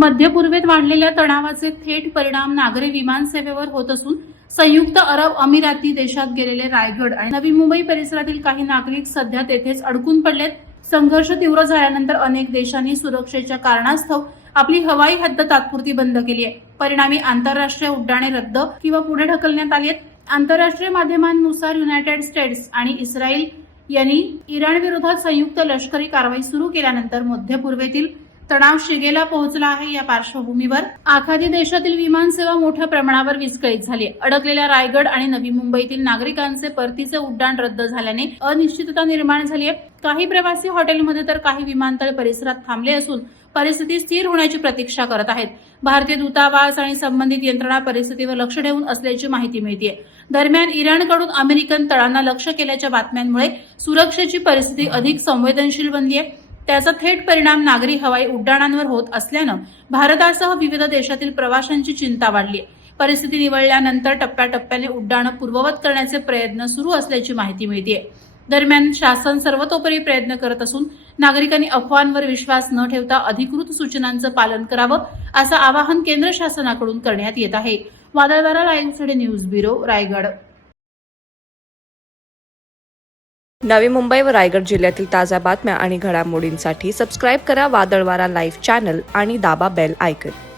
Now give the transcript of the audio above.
मध्य पूर्वेत वाढलेल्या तणावाचे थेट परिणाम नागरी विमानसेवेवर होत असून संयुक्त अरब अमिराती देशात गेलेले रायगड आणि नवी मुंबई परिसरातील काही नागरिक सध्या तेथेच अडकून पडलेत। संघर्ष तीव्र झाल्यानंतर अनेक देशांनी सुरक्षेच्या कारणास्तव आपली हवाई हद्द तात्पुरती बंद केली आहे। परिणामी आंतरराष्ट्रीय उड्डाणे रद्द किंवा पुढे ढकलण्यात आली आहेत। आंतरराष्ट्रीय माध्यमांनुसार युनायटेड स्टेट्स आणि इस्रायल यांनी इराण विरोधात संयुक्त लष्करी कारवाई सुरू केल्यानंतर मध्य पूर्वेतील तणाव शिगेला पोहोचला आहे। या पार्श्वभूमीवर आखाती देशातील विमानसेवा मोठ्या प्रमाणावर विस्कळीत झाली आहे। अडकलेल्या रायगड आणि नवी मुंबईतील नागरिकांचे परतीचे उड्डाण रद्द झाल्याने अनिश्चितता निर्माण झाली आहे। काही प्रवासी हॉटेलमध्ये तर काही विमानतळ परिसरात थांबले असून परिस्थिती स्थिर होण्याची प्रतीक्षा करत आहेत। भारतीय दूतावास आणि संबंधित यंत्रणा परिस्थितीवर लक्ष ठेवून असल्याची माहिती मिळते। दरम्यान इराणकडून अमेरिकन तळांना लक्ष्य केल्याच्या बातम्यांमुळे सुरक्षेची परिस्थिती अधिक संवेदनशील बनली आहे। त्याचा थेट परिणाम नागरी हवाई उड्डाणांवर होत असल्यानं भारतासह विविध देशातील प्रवाशांची चिंता वाढली आहे। परिस्थिती निवळल्यानंतर टप्प्याटप्प्याने उड्डाणं पूर्ववत करण्याचे प्रयत्न सुरू असल्याची माहिती मिळते। दरम्यान शासन सर्वतोपरी प्रयत्न करत असून नागरिकांनी अफवांवर विश्वास न ठेवता अधिकृत सूचनांचं पालन करावं असं आवाहन केंद्र शासनाकडून करण्यात येत आहे। वादळवारा लाईव्हसाठी न्यूज ब्युरो, रायगड। नवी मुंबई व रायगड जिल्ह्यातील ताज्या बातम्या आणि घडामोडींसाठी सबस्क्राईब करा वादळवारा लाईव्ह चॅनल आणि दाबा बेल आयकॉन।